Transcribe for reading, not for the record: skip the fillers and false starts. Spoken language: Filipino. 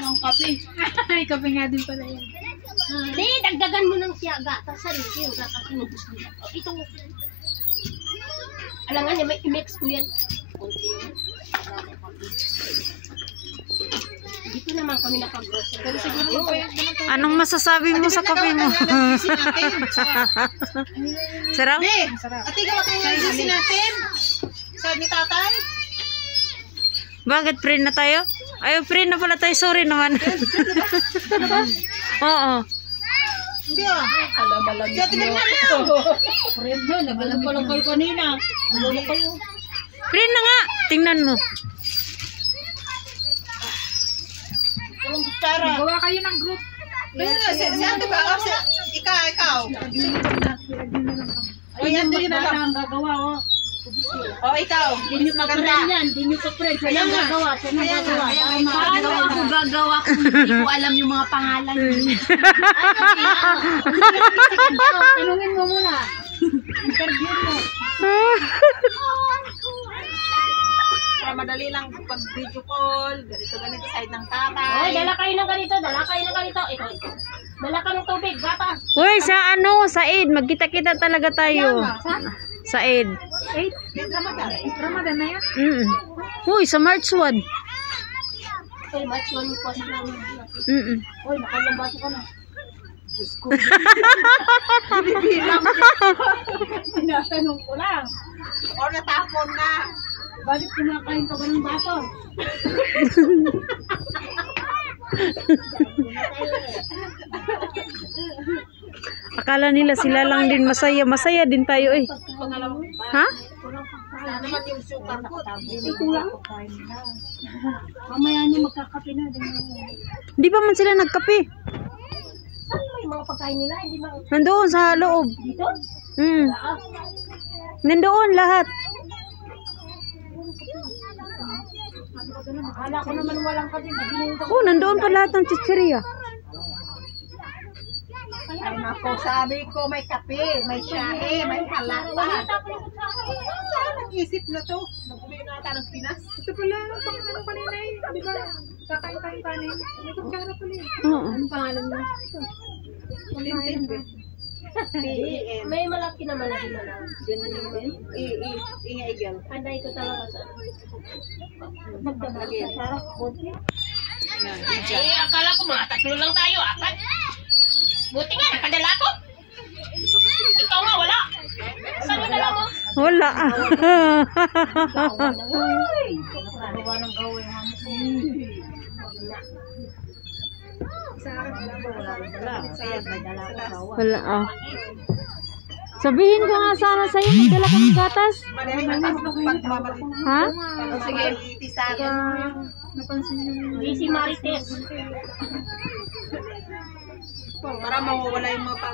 Ang kape. Ay, kape nga din pala yan. Hindi, dagdagan mo ng siya gatas. Sarili yung gatas inubos mo. Ito. Alangan niya, may i-mix ko yan. Dito naman kami nakag-grocery. Anong masasabi mo sa kape mo? Sarap? Ate, gawa tayo ng juice natin. Sabi ni tatay. Bakit friend na tayo? Ay, friend na pala tayo. Sorry naman. Oo. Hindi ah. Alam-alam. Kaya tingnan nga lang. Friend na, nagalang pa lang kayo kanina. Nagalang kayo. Friend na nga. Tingnan mo. Walang kutsara. Gawa kayo ng group. Si ate ba? Ikaw. O yan din na lang. Gagawa o. O ikaw. Hindi nyo maganda. Hindi nyo ka-friend. Siya lang gagawa. Paano ako gagawa kung hindi ko alam yung mga pangalan niyo? Tanungin mo muna. Interview mo. Para madali lang pag video call. Ganito side ng tatay. Oy, dala kayo ng ganito. Ito. Dala ka ng tubig, gatas. Uy, sa ano? Sa Eid. Magkita-kita talaga tayo. Sa Eid. Ramadan na yan? Uy, sa March 1. Oy, March 1 po sa namin. Oy, nakalang baso ka na. Diyos ko. Bibilang. Pinatanong ko lang. O natapon na. Bakit kumakain ka ba ng baso? Akala nila sila lang din masaya. Masaya din tayo eh. Ha? Sana naman yung sugar ko. Mamaya niya magkakape na. Hindi pa man sila nagkape. Saan mo yung mga pagkain nila? Hindi ba? Nandoon sa loob. Dito? Nandoon lahat. Akala ko naman walang kape. Oh, nandoon pa lahat ng chicheria. Ay nako, sabi ko may kape, may shahe, may halata. Nag-isip na to. Nag-uwi na ata ng Pinas. Ito pala, pang kanina eh. Di ba? Kakain kanin. May kutsara pala eh. Oo. Anong pangalan mo? Tintin ba? P-E-N. May malaki na malaki na lang. I-igel. Anday ko talaga sa... Magdamagin. Sarap, konti. Igel. Akala ko mga 3 lang tayo. 4. Buti nga, nakadala ko. Ikaw nga, wala. Saan yung dala mo? Wala. Gawa ng gawin. Sa akin, wala rin dala. Kaya may dala ko. Wala ah. Sabihin ko nga sana sa'yo, magdala ka ng gatas. Madali na pagmamalik. Ha? Sige, sa akin. Hindi si Marites. Para mawawala yung mga